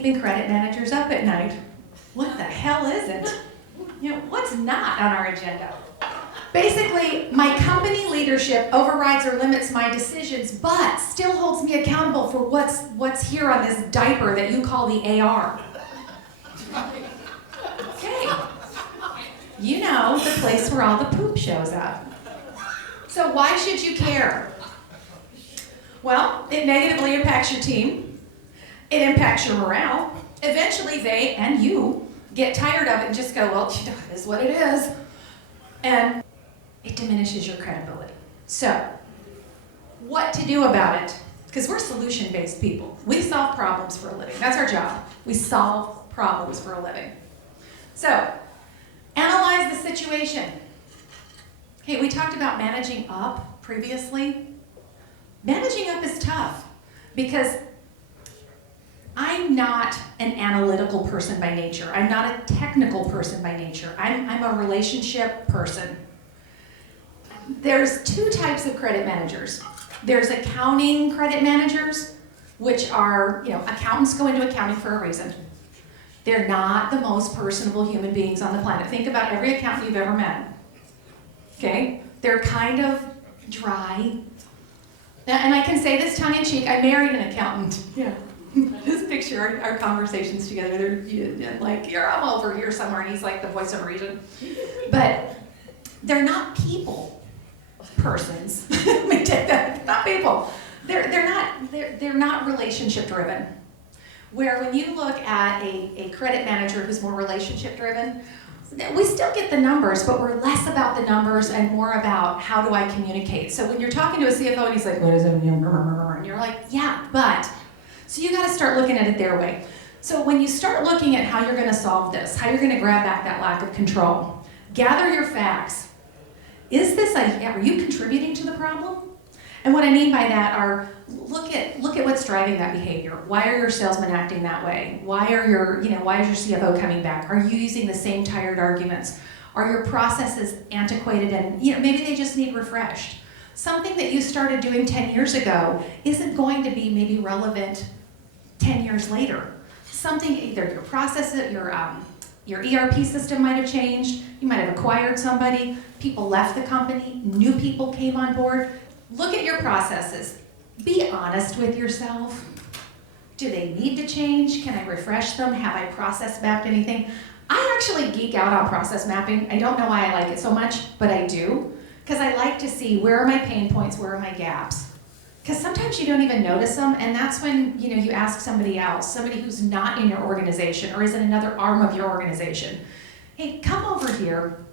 keeping credit managers up at night? What the hell isn't? What's not on our agenda? Basically, my company leadership overrides or limits my decisions, but still holds me accountable for what's here on this diaper that you call the AR. Okay. The place where all the poop shows up. So why should you care? Well, it negatively impacts your team. It impacts your morale. Eventually they and you get tired of it and just go, well, it is what it is. And it diminishes your credibility. So, what to do about it? Because we're solution-based people. We solve problems for a living. That's our job. We solve problems for a living. So, analyze the situation. Okay, we talked about managing up previously. Managing up is tough because I'm not an analytical person by nature. I'm not a technical person by nature. I'm a relationship person. There's two types of credit managers. There's accounting credit managers, which are, accountants go into accounting for a reason. They're not the most personable human beings on the planet. Think about every accountant you've ever met. Okay? They're kind of dry. And I can say this tongue-in-cheek, I married an accountant. Yeah. Just picture our conversations together. I'm over here somewhere, and he's like the voice of reason. But they're not people persons. Let me take that. Not people. They're not relationship driven. Where when you look at a credit manager who's more relationship driven, we still get the numbers, but we're less about the numbers and more about how do I communicate. So when you're talking to a CFO and he's like, what is it? And you're like, yeah, but. So you got to start looking at it their way. So when you start looking at how you're going to solve this, how you're going to grab back that lack of control, gather your facts. Are you contributing to the problem? And what I mean by that are, look at what's driving that behavior. Why are your salesmen acting that way? Why is your CFO coming back? Are you using the same tired arguments? Are your processes antiquated and maybe they just need refreshed? Something that you started doing 10 years ago isn't going to be maybe relevant 10 years later. Something, either your process, your ERP system might have changed, you might have acquired somebody, people left the company, new people came on board. Look at your processes. Be honest with yourself. Do they need to change? Can I refresh them? Have I process mapped anything? I actually geek out on process mapping. I don't know why I like it so much, but I do. Because I like to see where are my pain points, where are my gaps. Because sometimes you don't even notice them, and that's when you ask somebody else, somebody who's not in your organization or is in another arm of your organization. Hey, come over here,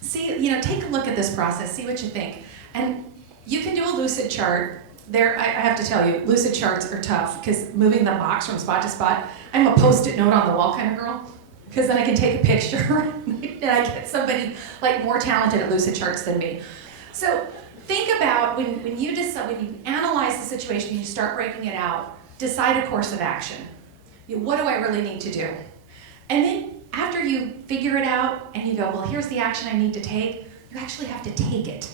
see, take a look at this process, see what you think. And you can do a lucid chart. I have to tell you, lucid charts are tough because moving the box from spot to spot, I'm a post-it note on the wall kind of girl. Because then I can take a picture and I get somebody more talented at lucid charts than me. So think about when you analyze the situation, you start breaking it out, decide a course of action. What do I really need to do? And then after you figure it out and you go, well, here's the action I need to take, you actually have to take it.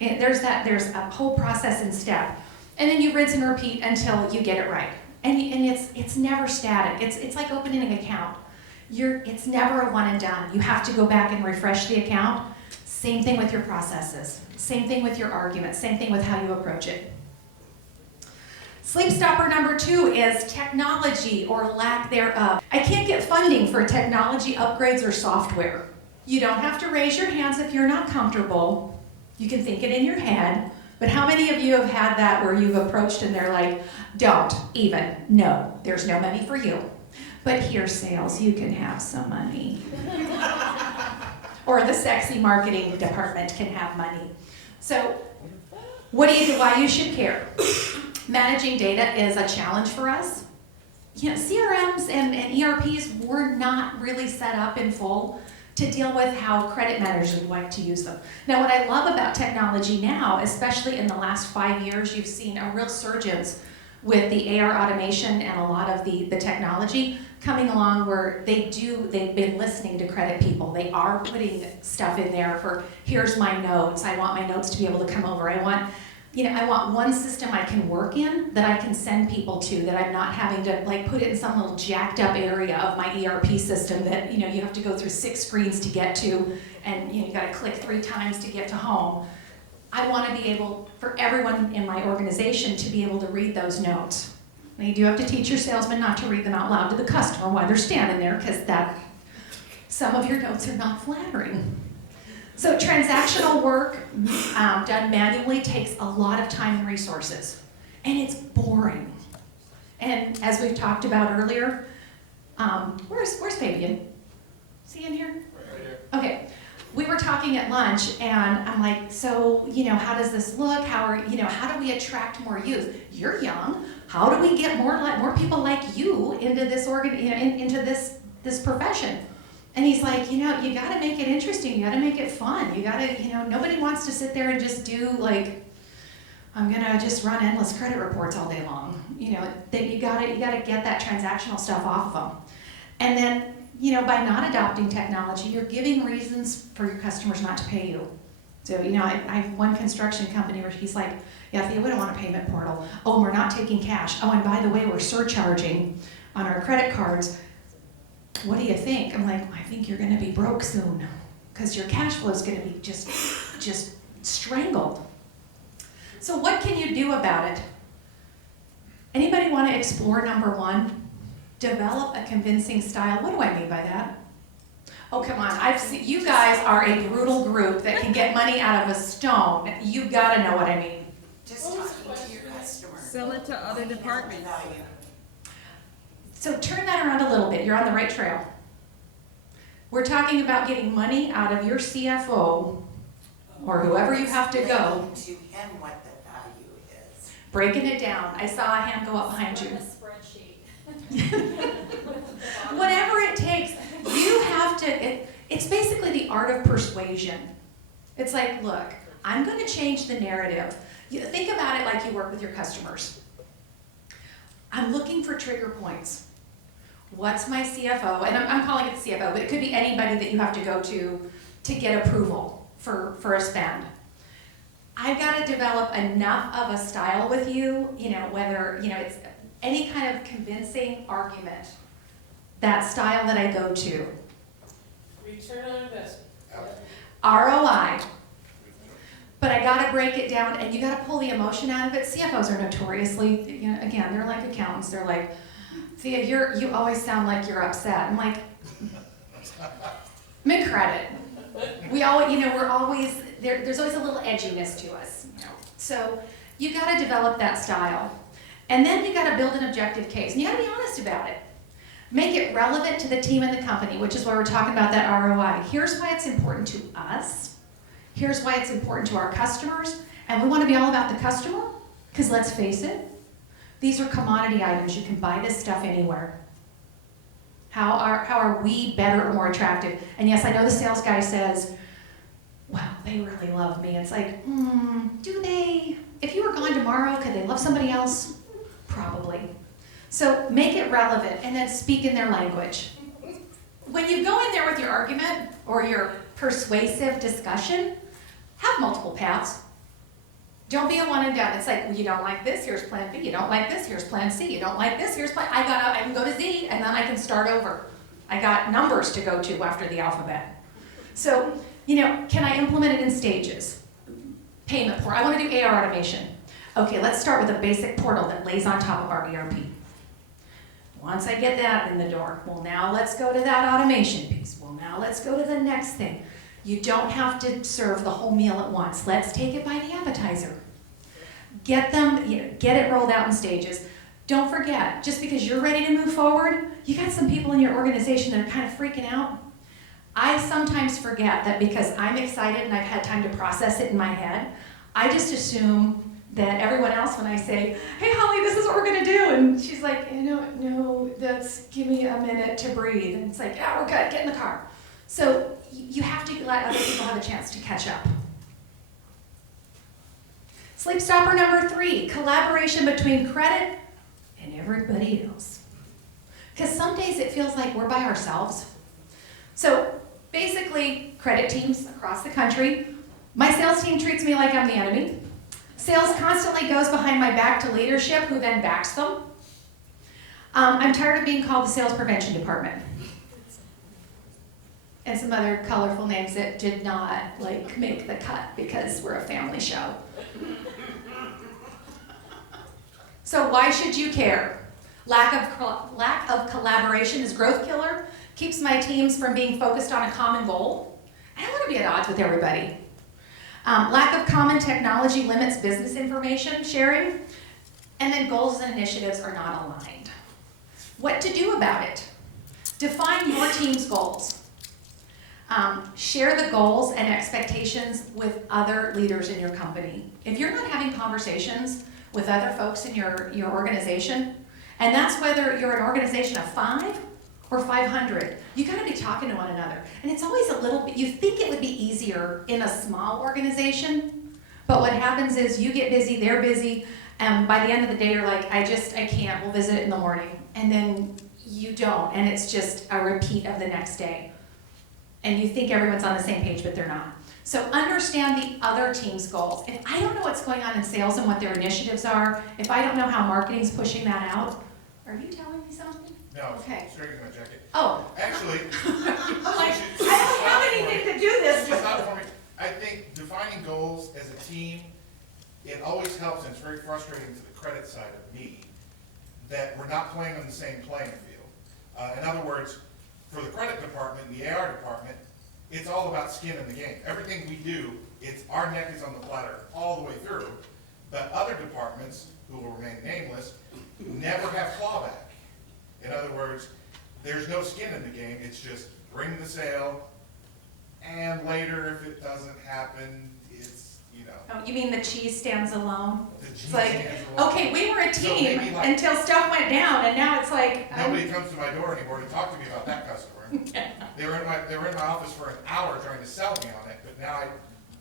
And there's a whole process and step. And then you rinse and repeat until you get it right. And it's never static. It's like opening an account. It's never a one and done. You have to go back and refresh the account. Same thing with your processes. Same thing with your arguments. Same thing with how you approach it. Sleep stopper number 2 is technology or lack thereof. I can't get funding for technology upgrades or software. You don't have to raise your hands if you're not comfortable. You can think it in your head. But how many of you have had that where you've approached and they're like, don't even, no, there's no money for you. But here, sales, you can have some money. Or the sexy marketing department can have money. So what do you do? Why you should care? Managing data is a challenge for us. CRMs and ERPs were not really set up in full to deal with how credit managers would like to use them. Now, what I love about technology now, especially in the last 5 years, you've seen a real surgence with the AR automation and a lot of the technology coming along where they've been listening to credit people. They are putting stuff in there for, here's my notes. I want my notes to be able to come over. I want I want one system I can work in that I can send people to, that I'm not having to like put it in some little jacked up area of my ERP system that, you have to go through 6 screens to get to, and you gotta click 3 times to get to home. I wanna be able, for everyone in my organization to be able to read those notes. Now you do have to teach your salesmen not to read them out loud to the customer while they're standing there, because some of your notes are not flattering. So transactional work done manually takes a lot of time and resources, and it's boring. And as we've talked about earlier, where's Fabian? Is he in here? Right here. Okay. We were talking at lunch, and I'm like, so, how does this look? How do we attract more youth? You're young. How do we get more people like you into this into this profession? And he's like, you gotta make it interesting, you gotta make it fun, you gotta, nobody wants to sit there and just do like, I'm gonna just run endless credit reports all day long. That you gotta get that transactional stuff off of them. And then, by not adopting technology, you're giving reasons for your customers not to pay you. So, I have one construction company where he's like, yeah, Thea, we don't want a payment portal. Oh, we're not taking cash. Oh, and by the way, we're surcharging on our credit cards. What do you think? I'm like, I think you're gonna be broke soon, because your cash flow is gonna be just strangled. So what can you do about it? Anybody wanna explore number 1? Develop a convincing style. What do I mean by that? Oh, come on, I've seen, you guys are a brutal group that can get money out of a stone. You gotta know what I mean. Just talking to your customer. Sell it to other departments. So turn that around a little bit. You're on the right trail. We're talking about getting money out of your CFO or whoever you have to go. To him what the value is. Breaking it down. I saw a hand go up behind you. Whatever it takes, you have to, it's basically the art of persuasion. It's like, look, I'm going to change the narrative. Think about it like you work with your customers. I'm looking for trigger points. What's my CFO? And I'm calling it the CFO, but it could be anybody that you have to go to get approval for a spend. I've got to develop enough of a style with you, whether, it's any kind of convincing argument, that style that I go to. Return on investment. ROI. But I gotta break it down, and you gotta pull the emotion out of it. CFOs are notoriously, again, they're like accountants. They're like, Thea, you always sound like you're upset. I'm like, mid-credit. We all, we're always, there's always a little edginess to us. So you gotta develop that style. And then you gotta build an objective case, and you gotta be honest about it. Make it relevant to the team and the company, which is why we're talking about that ROI. Here's why it's important to us. Here's why it's important to our customers. And we want to be all about the customer, because let's face it, these are commodity items. You can buy this stuff anywhere. How are we better or more attractive? And yes, I know the sales guy says, well, they really love me. It's like, do they? If you were gone tomorrow, could they love somebody else? Probably. So make it relevant and then speak in their language. When you go in there with your argument or your persuasive discussion, have multiple paths. Don't be a one and done. It's like, well, you don't like this, here's plan B. You don't like this, here's plan C. You don't like this, here's plan, I can go to Z and then I can start over. I got numbers to go to after the alphabet. So, can I implement it in stages? Payment portal, I want to do AR automation. Okay, let's start with a basic portal that lays on top of our ERP. Once I get that in the door, well, now let's go to that automation piece. Well, now let's go to the next thing. You don't have to serve the whole meal at once. Let's take it by the appetizer. Get it rolled out in stages. Don't forget, just because you're ready to move forward, you got some people in your organization that are kind of freaking out. I sometimes forget that because I'm excited and I've had time to process it in my head, I just assume that everyone else, when I say, hey Holly, this is what we're gonna do, and she's like, no, give me a minute to breathe. And it's like, yeah, we're good, get in the car. So you have to let other people have a chance to catch up. Sleep stopper number 3, collaboration between credit and everybody else. Because some days it feels like we're by ourselves. So basically, credit teams across the country, my sales team treats me like I'm the enemy. Sales constantly goes behind my back to leadership, who then backs them. I'm tired of being called the sales prevention department. And some other colorful names that did not make the cut because we're a family show. So why should you care? Lack of collaboration is growth killer, keeps my teams from being focused on a common goal. I don't want to be at odds with everybody. Lack of common technology limits business information sharing, and then goals and initiatives are not aligned. What to do about it? Define your team's goals. Share the goals and expectations with other leaders in your company. If you're not having conversations with other folks in your organization, and that's whether you're an organization of 5 or 500, you gotta be talking to one another. And it's always a little bit, you think it would be easier in a small organization, but what happens is you get busy, they're busy, and by the end of the day, you're like, I can't, we'll visit it in the morning. And then you don't, and it's just a repeat of the next day. And you think everyone's on the same page, but they're not. So understand the other team's goals. If I don't know what's going on in sales and what their initiatives are, if I don't know how marketing's pushing that out, are you telling me something? No, Okay. straight in my jacket. Oh. Actually, I'm like, I don't have anything to do this. just not for me. I think defining goals as a team, it always helps, and it's very frustrating to the credit side of me, that we're not playing on the same playing field. In other words, for the credit department, the AR department, it's all about skin in the game. Everything we do, it's our neck is on the platter all the way through. But other departments, who will remain nameless, never have clawback. In other words, there's no skin in the game. It's just bring the sale, and later if it doesn't happen, it's, Oh, you mean the cheese stands alone? the It's cheese like, stands alone. okay, we were a So team maybe like- until stuff went down, and now it's like, Nobody comes to my door anymore to talk to me about that customer. They were in my office for an hour trying to sell me on it, but now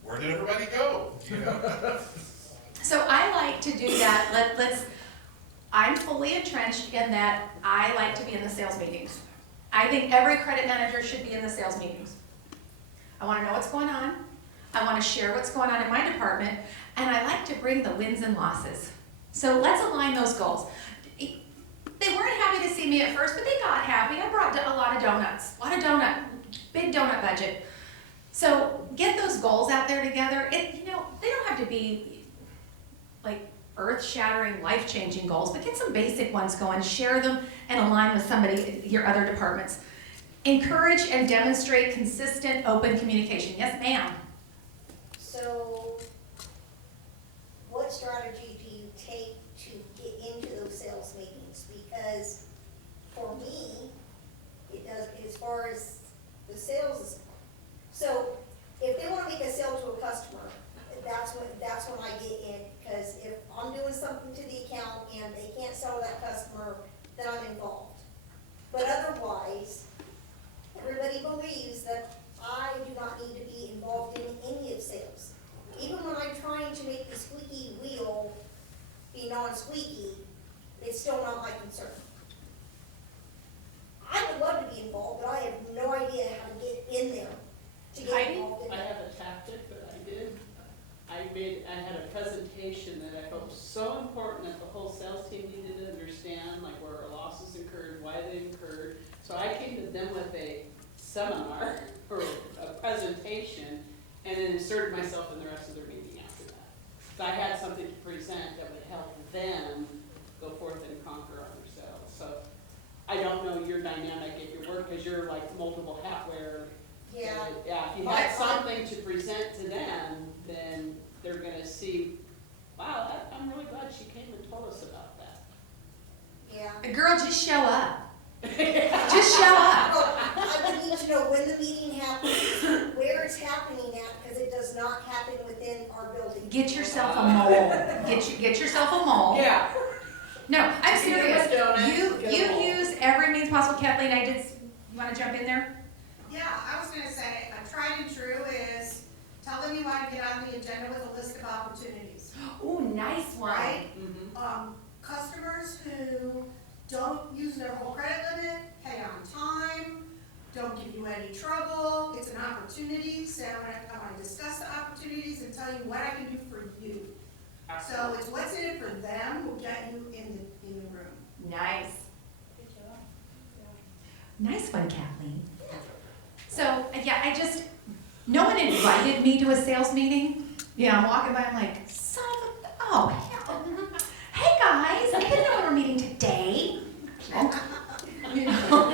where did everybody go? So I like to do that. I'm fully entrenched in that I like to be in the sales meetings. I think every credit manager should be in the sales meetings. I want to know what's going on. I want to share what's going on in my department, and I like to bring the wins and losses. So let's align those goals. They weren't happy to see me at first, but they got happy. I brought a lot of donuts, big donut budget. So get those goals out there together. They don't have to be like earth-shattering, life-changing goals, but get some basic ones going, share them, and align with somebody, your other departments. Encourage and demonstrate consistent, open communication. Yes, ma'am. So, what strategy do you take to get into those sales meetings? Because for me, it does, as far as the sales, so if they want to make a sale to a customer, that's when I get in, because if I'm doing something to the account and they can't sell to that customer, then I'm involved. But otherwise, everybody believes that I do not need to be involved in any of sales. Even when I'm trying to make the squeaky wheel be non-squeaky, it's still not my concern. I would love to be involved, but I have no idea how to get in there to get Heidi? involved in I that. have a tactic that I did. I had a presentation that I felt was so important that the whole sales team needed to understand, like where our losses incurred, why they incurred. So I came to them with a seminar or a presentation, and then inserted myself in the rest of their meeting after that. So I had something to present that would help them go forth and conquer other sales. So I don't know your dynamic at your work, because you're like multiple hat wearer. Yeah. Yeah, if you had something to present to them, then they're gonna see, wow, I'm really glad she came and told us about that. Yeah. Girl, just show up. Just show up. I would need to know when the meeting happens, where it's happening at, because it does not happen within our building. Get yourself a mole. Get yourself a mole. Yeah. No, I'm serious. Get a donut, You get a mole. use every means possible. Kathleen, you want to jump in there? Yeah, I was gonna say, a tried and true is tell them you want to get on the agenda with a list of opportunities, Ooh, nice one. right? Mhm. Customers who don't use their whole credit limit, pay on time, don't give you any trouble, it's an opportunity, so I wanna discuss the opportunities and tell you what I can do for you. So it's what's in it for them will get you in the room. Nice. Nice one, Kathleen. So, yeah, no one invited me to a sales meeting. Yeah, I'm walking by, I'm like, son of a, oh, hell. Hey guys, I didn't know we were meeting today. You know?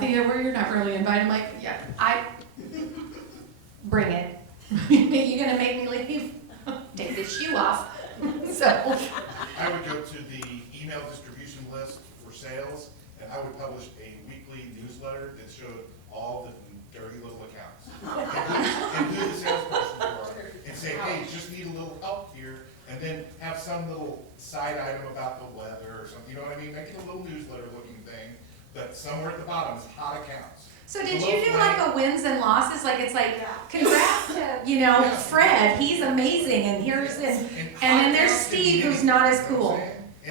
Thea, where you're not really invited, I'm like, yeah, bring it. You gonna make me leave? Take the shoe off. So. I would go to the email distribution list for sales, and I would publish a weekly newsletter that showed all the dirty little accounts. And who the salesperson were, and say, hey, just need a little help here, and then have some little side item about the weather or something, you know what I mean? Make it a little newsletter looking thing, but somewhere at the bottom is hot accounts. So did you do like a wins and losses? Like it's like, congrats to, Fred, he's amazing, and here's, and then there's Steve, who's not as cool.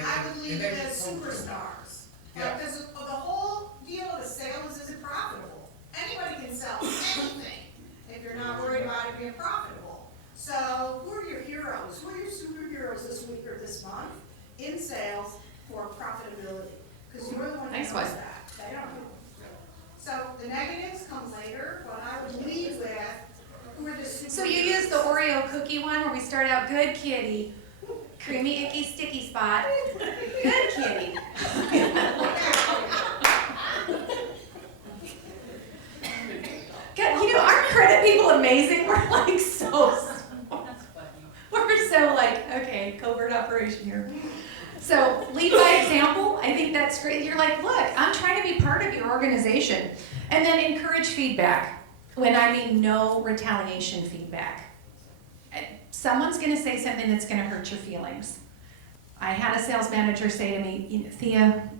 I would leave it as superstars. Yeah. Because the whole deal of the sales isn't profitable. Anybody can sell anything if you're not worried about it being profitable. So who are your heroes? Who are your superheroes this week or this month in sales for profitability? Because you're the one who knows that. They don't know. So the negatives come later, but I would lead with who are the superheroes. So you use the Oreo cookie one where we start out, good kitty, creamy, icky, sticky spot, good kitty. God, aren't credit people amazing? We're like we're so like, okay, covert operation here. So lead by example, I think that's great. You're like, look, I'm trying to be part of your organization. And then encourage feedback. When I mean no retaliation feedback. Someone's gonna say something that's gonna hurt your feelings. I had a sales manager say to me, Thea,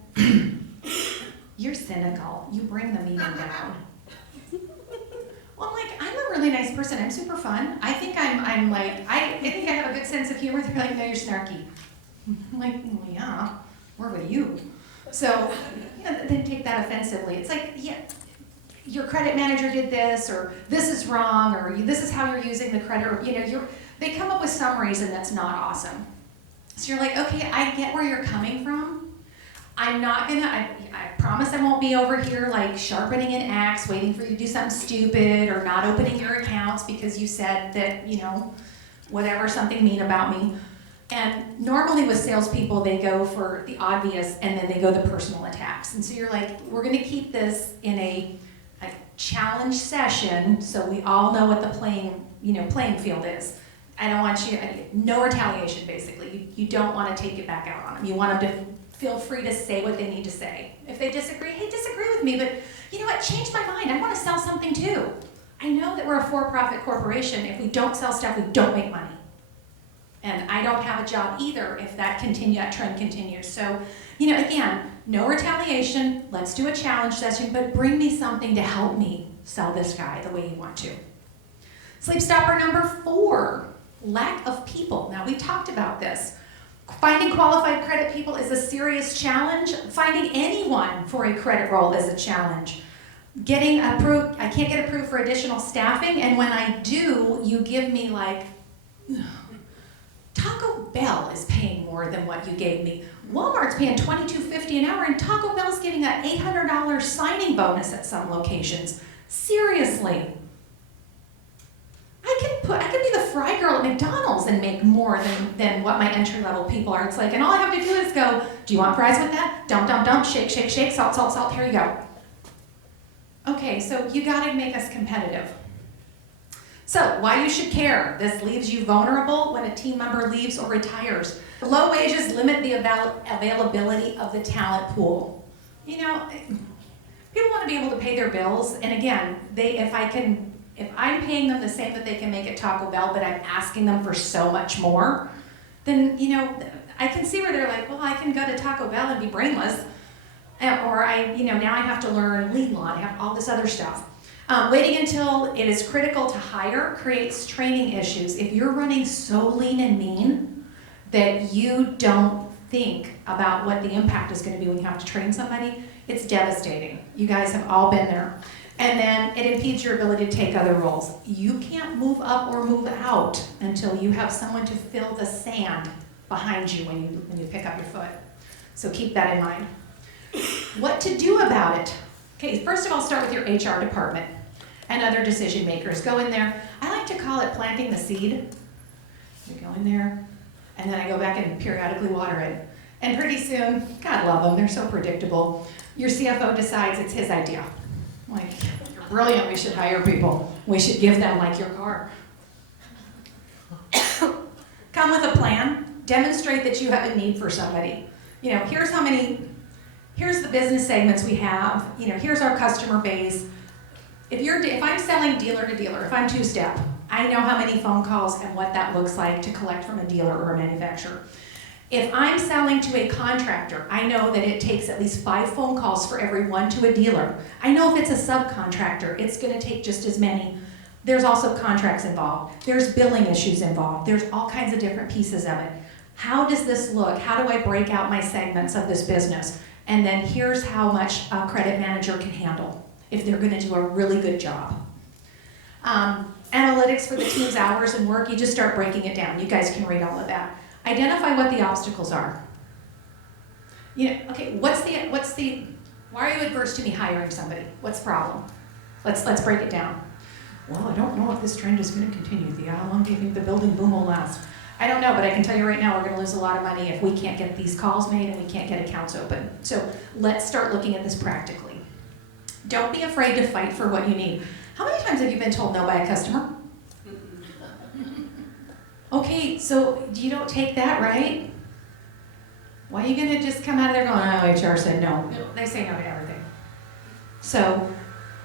you're cynical. You bring the meeting down. Well, I'm like, I'm a really nice person. I'm super fun. I think I think I have a good sense of humor. They're like, no, you're snarky. I'm like, well, yeah, where were you? So then take that offensively. It's like, yeah, your credit manager did this, or this is wrong, or this is how you're using the credit, or, they come up with some reason that's not awesome. So you're like, okay, I get where you're coming from. I'm not gonna, I promise I won't be over here like sharpening an axe, waiting for you to do something stupid, or not opening your accounts because you said that, whatever, something mean about me. And normally with salespeople, they go for the obvious and then they go the personal attacks. And so you're like, we're gonna keep this in a challenge session so we all know what the playing field is. I don't want you, no retaliation basically. You don't wanna take it back out on them. You want them to feel free to say what they need to say. If they disagree, hey, disagree with me, but you know what, change my mind. I wanna sell something too. I know that we're a for-profit corporation. If we don't sell stuff, we don't make money. And I don't have a job either if that trend continues. So, again, no retaliation. Let's do a challenge session, but bring me something to help me sell this guy the way you want to. Sleep stopper number 4, lack of people. Now, we talked about this. Finding qualified credit people is a serious challenge. Finding anyone for a credit role is a challenge. Getting approved, I can't get approved for additional staffing, and when I do, you give me like, Taco Bell is paying more than what you gave me. Walmart's paying $22.50 an hour, and Taco Bell's giving an $800 signing bonus at some locations. Seriously. I could be the fry girl at McDonald's and make more than what my entry-level people are. It's like, and all I have to do is go, do you want fries with that? Dump, dump, dump, shake, shake, shake, salt, salt, salt, here you go. Okay, so you gotta make us competitive. So, why you should care. This leaves you vulnerable when a team member leaves or retires. Low wages limit the availability of the talent pool. People want to be able to pay their bills, and again, if I'm paying them the same that they can make at Taco Bell, but I'm asking them for so much more, then, I can see where they're like, well, I can go to Taco Bell and be brainless, or now I have to learn lead law, I have all this other stuff. Waiting until it is critical to hire creates training issues. If you're running so lean and mean that you don't think about what the impact is going to be when you have to train somebody, it's devastating. You guys have all been there. And then it impedes your ability to take other roles. You can't move up or move out until you have someone to fill the sand behind you when you pick up your foot. So keep that in mind. What to do about it? Okay, first of all, start with your HR department and other decision makers. Go in there. I like to call it planting the seed. You go in there, and then I go back and periodically water it. And pretty soon, God love them, they're so predictable. Your CFO decides it's his idea. Like, you're brilliant, we should hire people. We should give them like your car. Come with a plan. Demonstrate that you have a need for somebody. You know, here's the business segments we have. You know, here's our customer base. If I'm selling dealer to dealer, if I'm two-step, I know how many phone calls and what that looks like to collect from a dealer or a manufacturer. If I'm selling to a contractor, I know that it takes at least 5 phone calls for every one to a dealer. I know if it's a subcontractor, it's gonna take just as many. There's also contracts involved. There's billing issues involved. There's all kinds of different pieces of it. How does this look? How do I break out my segments of this business? And then here's how much a credit manager can handle if they're gonna do a really good job. Analytics for the team's hours and work, you just start breaking it down. You guys can read all of that. Identify what the obstacles are. You know, okay, why are you adverse to me hiring somebody? What's the problem? Let's break it down. Well, I don't know if this trend is gonna continue, Thea. How long do you think the building boom will last? I don't know, but I can tell you right now, we're gonna lose a lot of money if we can't get these calls made and we can't get accounts open. So let's start looking at this practically. Don't be afraid to fight for what you need. How many times have you been told no by a customer? Okay, so you don't take that, right? Why are you gonna just come out of there going, oh, HR said no? They say no to everything. So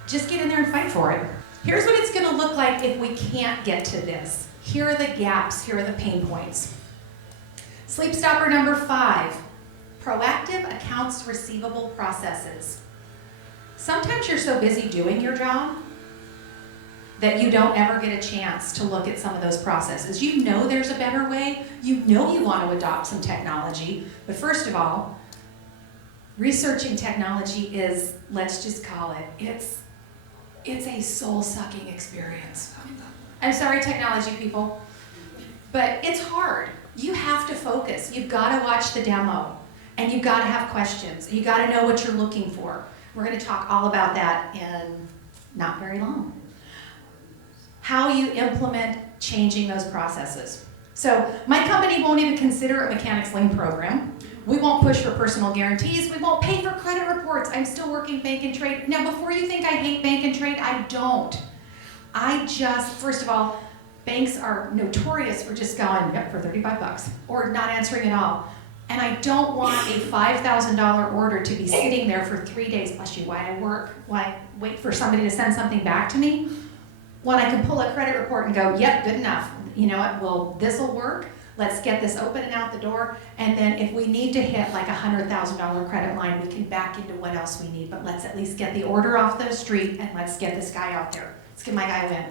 just get in there and fight for it. Here's what it's gonna look like if we can't get to this. Here are the gaps, here are the pain points. Sleep stopper number 5, proactive accounts receivable processes. Sometimes you're so busy doing your job that you don't ever get a chance to look at some of those processes. You know there's a better way, you know you want to adopt some technology, but first of all, researching technology is, let's just call it, it's a soul-sucking experience. I'm sorry, technology people, but it's hard. You have to focus. You've got to watch the demo, and you've got to have questions. You got to know what you're looking for. We're going to talk all about that in not very long. How you implement changing those processes. So my company won't even consider a mechanics lien program. We won't push for personal guarantees. We won't pay for credit reports. I'm still working bank and trade. Now, before you think I hate bank and trade, I don't. First of all, banks are notorious for just going, yep, for 35 bucks, or not answering at all. And I don't want a $5,000 order to be sitting there for 3 days, bless you, while I work, while I wait for somebody to send something back to me, when I can pull a credit report and go, yep, good enough. You know what, well, this'll work. Let's get this open and out the door. And then if we need to hit like a $100,000 credit line, we can back into what else we need. But let's at least get the order off the street and let's get this guy out there. Let's get my guy a win.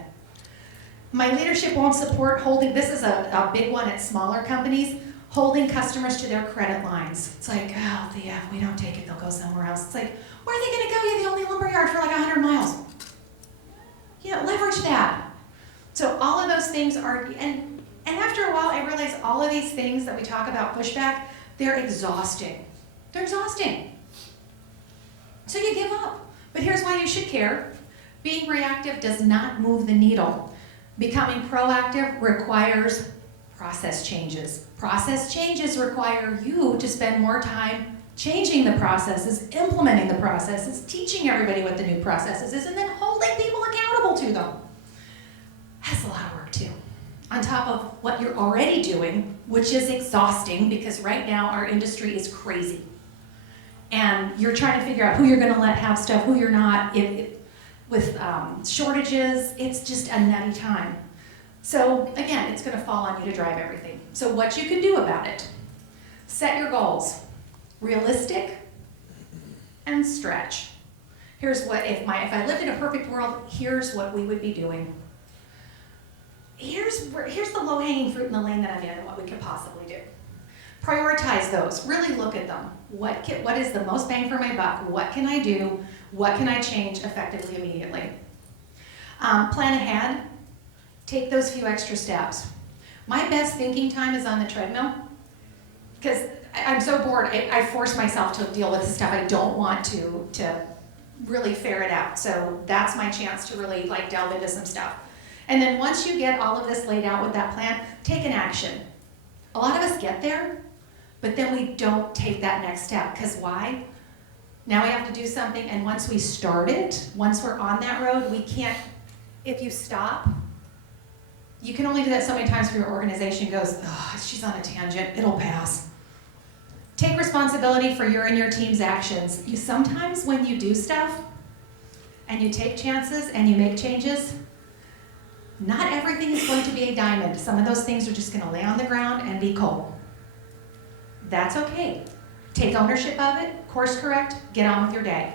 My leadership won't support holding, this is a big one at smaller companies, holding customers to their credit lines. It's like, oh, Thea, if we don't take it, they'll go somewhere else. It's like, where are they gonna go? You're the only lumberyard for like 100 miles. Yeah, leverage that. So all of those things are, and after a while, I realized all of these things that we talk about pushback, they're exhausting. They're exhausting. So you give up. But here's why you should care. Being reactive does not move the needle. Becoming proactive requires process changes. Process changes require you to spend more time changing the processes, implementing the processes, teaching everybody what the new processes is, and then holding people accountable to them. That's a lot of work too. On top of what you're already doing, which is exhausting because right now our industry is crazy. And you're trying to figure out who you're gonna let have stuff, who you're not. With shortages, it's just a nutty time. So again, it's gonna fall on you to drive everything. So what you can do about it, set your goals. Realistic and stretch. Here's what, if I lived in a perfect world, here's what we would be doing. Here's the low-hanging fruit in the lane that I'm in and what we could possibly do. Prioritize those, really look at them. What is the most bang for my buck? What can I do? What can I change effectively immediately? Plan ahead, take those few extra steps. My best thinking time is on the treadmill, because I'm so bored, I force myself to deal with the stuff I don't want to really ferret out. So that's my chance to really like delve into some stuff. And then once you get all of this laid out with that plan, take an action. A lot of us get there, but then we don't take that next step. Because why? Now we have to do something, and once we start it, once we're on that road, we can't, if you stop, you can only do that so many times before your organization goes, oh, she's on a tangent, it'll pass. Take responsibility for your and your team's actions. Sometimes when you do stuff, and you take chances, and you make changes, not everything is going to be a diamond. Some of those things are just going to lay on the ground and be coal. That's okay. Take ownership of it, course correct, get on with your day.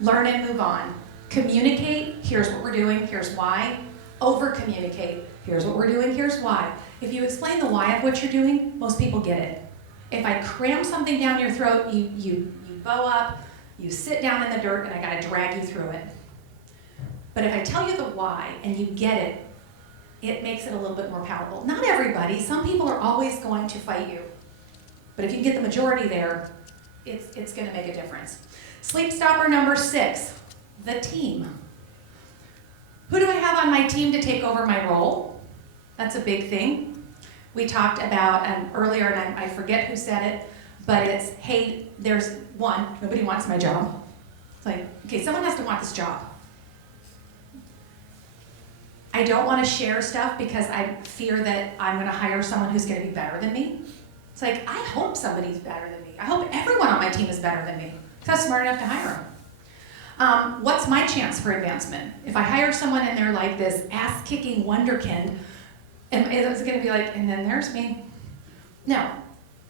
Learn and move on. Communicate, here's what we're doing, here's why. Over-communicate, here's what we're doing, here's why. If you explain the why of what you're doing, most people get it. If I cram something down your throat, you bow up, you sit down in the dirt, and I gotta drag you through it. But if I tell you the why and you get it, it makes it a little bit more palatable. Not everybody, some people are always going to fight you. But if you get the majority there, it's gonna make a difference. Sleep stopper number 6, the team. Who do I have on my team to take over my role? That's a big thing. We talked about earlier, and I forget who said it, but it's, hey, there's one, nobody wants my job. It's like, okay, someone has to want this job. I don't want to share stuff because I fear that I'm going to hire someone who's going to be better than me. It's like, I hope somebody's better than me. I hope everyone on my team is better than me, because I'm smart enough to hire them. What's my chance for advancement? If I hire someone and they're like this ass-kicking wonderkind, and it's going to be like, and then there's me. No,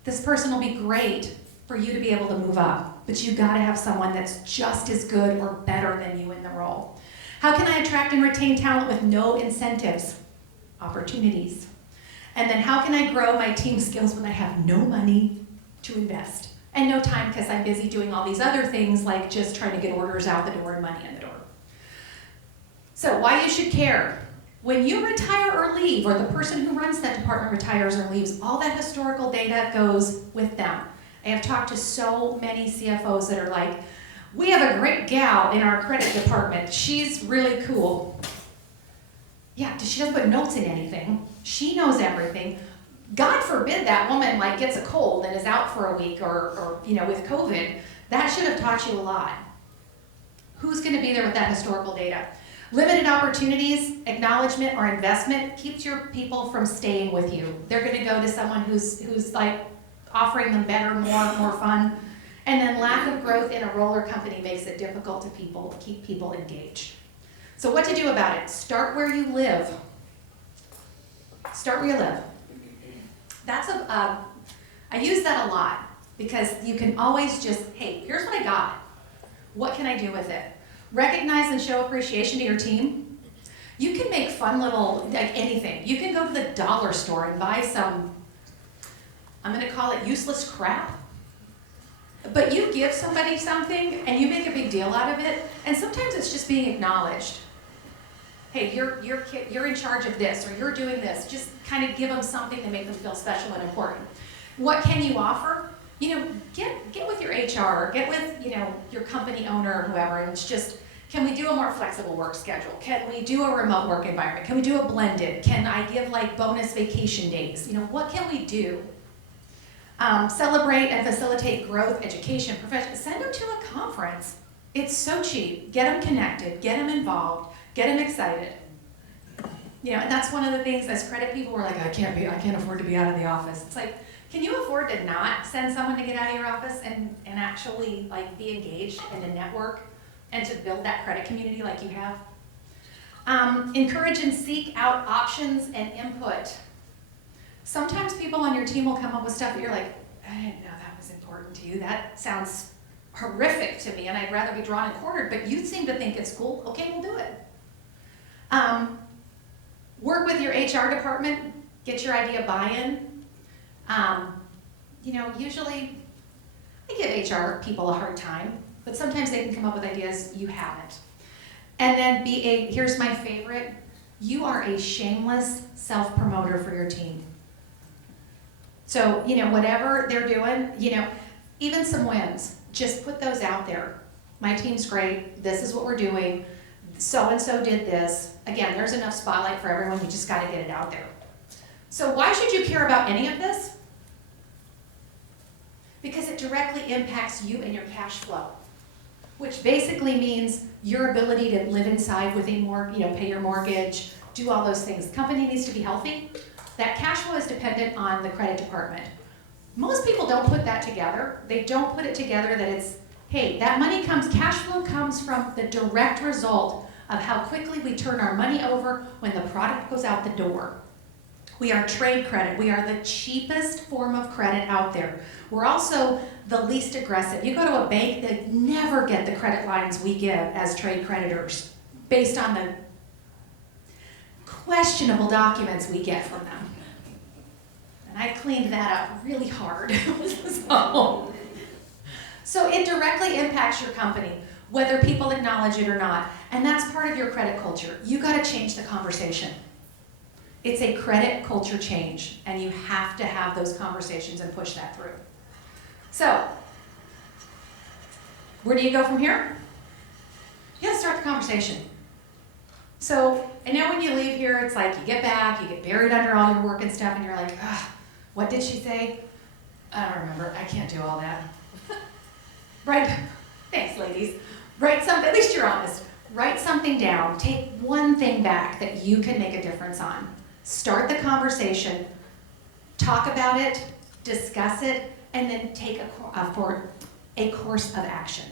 this person will be great for you to be able to move up, but you got to have someone that's just as good or better than you in the role. How can I attract and retain talent with no incentives? Opportunities. And then how can I grow my team skills when I have no money to invest? And no time because I'm busy doing all these other things like just trying to get orders out the door and money in the door. So why you should care. When you retire or leave, or the person who runs that department retires or leaves, all that historical data goes with them. I have talked to so many CFOs that are like, we have a great gal in our credit department. She's really cool. Yeah, she doesn't put notes in anything. She knows everything. God forbid that woman like gets a cold and is out for a week or with COVID. That should have taught you a lot. Who's going to be there with that historical data? Limited opportunities, acknowledgement, or investment keeps your people from staying with you. They're going to go to someone who's like offering them better, more fun. And then lack of growth in a roller company makes it difficult to keep people engaged. So what to do about it? Start where you live. Start where you live. That's I use that a lot because you can always just, hey, here's what I got. What can I do with it? Recognize and show appreciation to your team. You can make fun little, like anything. You can go to the dollar store and buy some, I'm gonna call it useless crap. But you give somebody something and you make a big deal out of it, and sometimes it's just being acknowledged. Hey, you're in charge of this, or you're doing this. Just kind of give them something to make them feel special and important. What can you offer? Get with your HR, get with your company owner or whoever, and it's just, can we do a more flexible work schedule? Can we do a remote work environment? Can we do a blended? Can I give like bonus vacation days? What can we do? Celebrate and facilitate growth, education, profession. Send them to a conference. It's so cheap. Get them connected, get them involved, get them excited. And that's one of the things as credit people were like, I can't afford to be out of the office. It's like, can you afford to not send someone to get out of your office and actually like be engaged and to network and to build that credit community like you have? Encourage and seek out options and input. Sometimes people on your team will come up with stuff that you're like, I didn't know that was important to you. That sounds horrific to me and I'd rather be drawn and quartered, but you seem to think it's cool. Okay, we'll do it. Work with your HR department, get your idea buy-in. usually I give HR people a hard time, but sometimes they can come up with ideas you haven't. And then here's my favorite, you are a shameless self-promoter for your team. So, whatever they're doing, even some wins, just put those out there. My team's great, this is what we're doing, so-and-so did this. Again, there's enough spotlight for everyone, you just gotta get it out there. So why should you care about any of this? Because it directly impacts you and your cash flow, which basically means your ability to live inside with pay your mortgage, do all those things. The company needs to be healthy. That cash flow is dependent on the credit department. Most people don't put that together. They don't put it together that it's, hey, cash flow comes from the direct result of how quickly we turn our money over when the product goes out the door. We are trade credit. We are the cheapest form of credit out there. We're also the least aggressive. You go to a bank, they never get the credit lines we give as trade creditors based on the questionable documents we get from them. And I cleaned that up really hard. So it directly impacts your company, whether people acknowledge it or not. And that's part of your credit culture. You gotta change the conversation. It's a credit culture change, and you have to have those conversations and push that through. So, where do you go from here? You gotta start the conversation. So, I know when you leave here, it's like you get back, you get buried under all your work and stuff, and you're like, what did she say? I don't remember, I can't do all that. Right? Thanks, ladies. Write something, at least you're honest. Write something down, take one thing back that you can make a difference on. Start the conversation, talk about it, discuss it, and then take a course of action.